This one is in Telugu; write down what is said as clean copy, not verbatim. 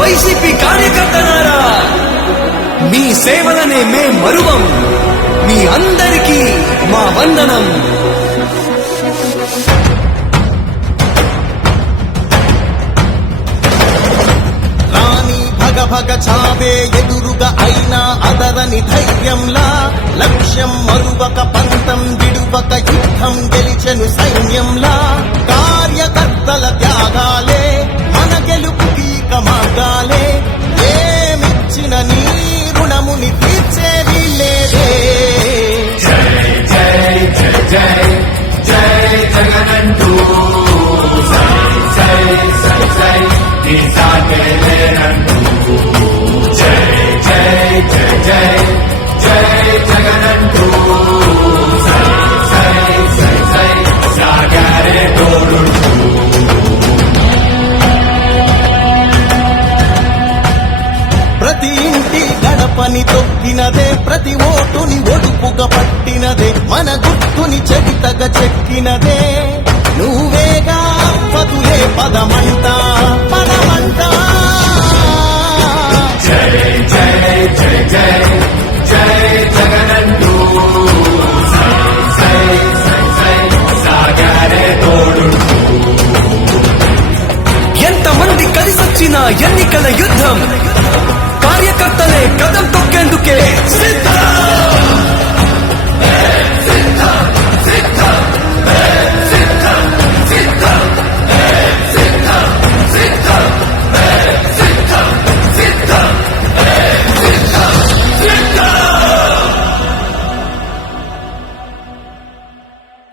వైసీపీ కార్యకర్తలారా, మీ సేవలనే మే మరువం. మీ అందరికీ మా వందనం. రాణి భగ భగ చావే ఎదురుగా అయినా అదరని ధైర్యంలా, లక్ష్యం మరువక పంతం విడువక యుద్ధం గెలిచెను సైన్యంలా. కార్యకర్తల త్యాగాలే మన గెలుపుకి మార్గాలే, ఏమిచ్చిన నీ రుణముని తీర్చేది లేదే. జై జై జై జై జై జగనంటూ జై జై జై నీ సాగే లేనంటూ. జై జై జై జై జై జగనంటూ జై జై జై జై సాగారే తోడుంటూ. ప్రతి ఇంటి గడపని తొక్కినదే, ప్రతి ఓటుని ఒడుపుగా పట్టినదే, మన గుర్తుని చెవితగా చెక్కినదే. నువ్వేగా పదులే పదమంట పదమంట. జై జై జై జై జై జగనంటూ జై జై జై జై సాగారే తోడుంటూ. ఎంతమంది కలిసొచ్చిన ఎన్నికల యుద్ధం, కార్యకర్తలే కదం తొక్కేందుకే సిద్ధం.